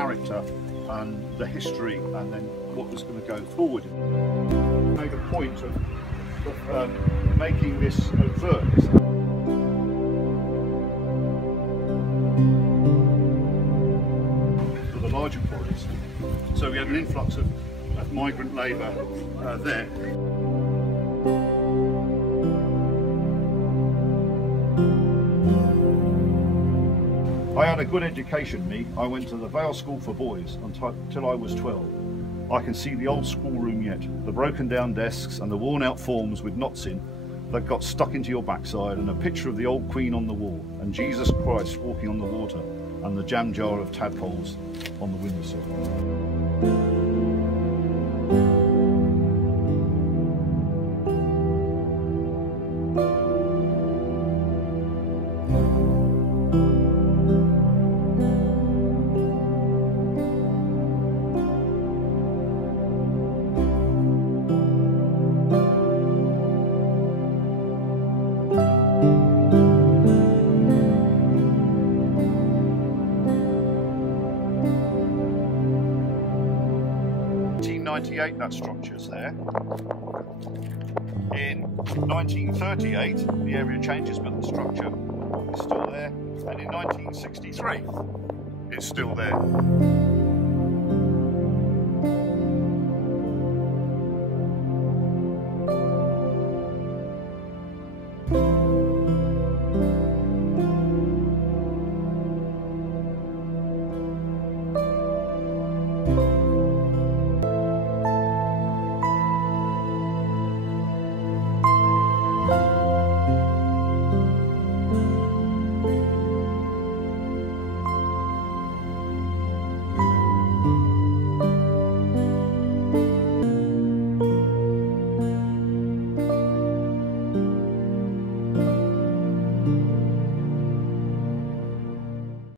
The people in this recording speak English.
character and the history, and then what was going to go forward. I made a point of making this overt. For the larger quarries. So we had an influx of migrant labour there. I had a good education, me. I went to the Vale School for Boys until I was 12. I can see the old schoolroom yet, the broken down desks and the worn out forms with knots in that got stuck into your backside, and a picture of the old Queen on the wall, and Jesus Christ walking on the water, and the jam jar of tadpoles on the windowsill. 1998, that structure's there. In 1938, the area changes, but the structure is still there. And in 1963, it's still there.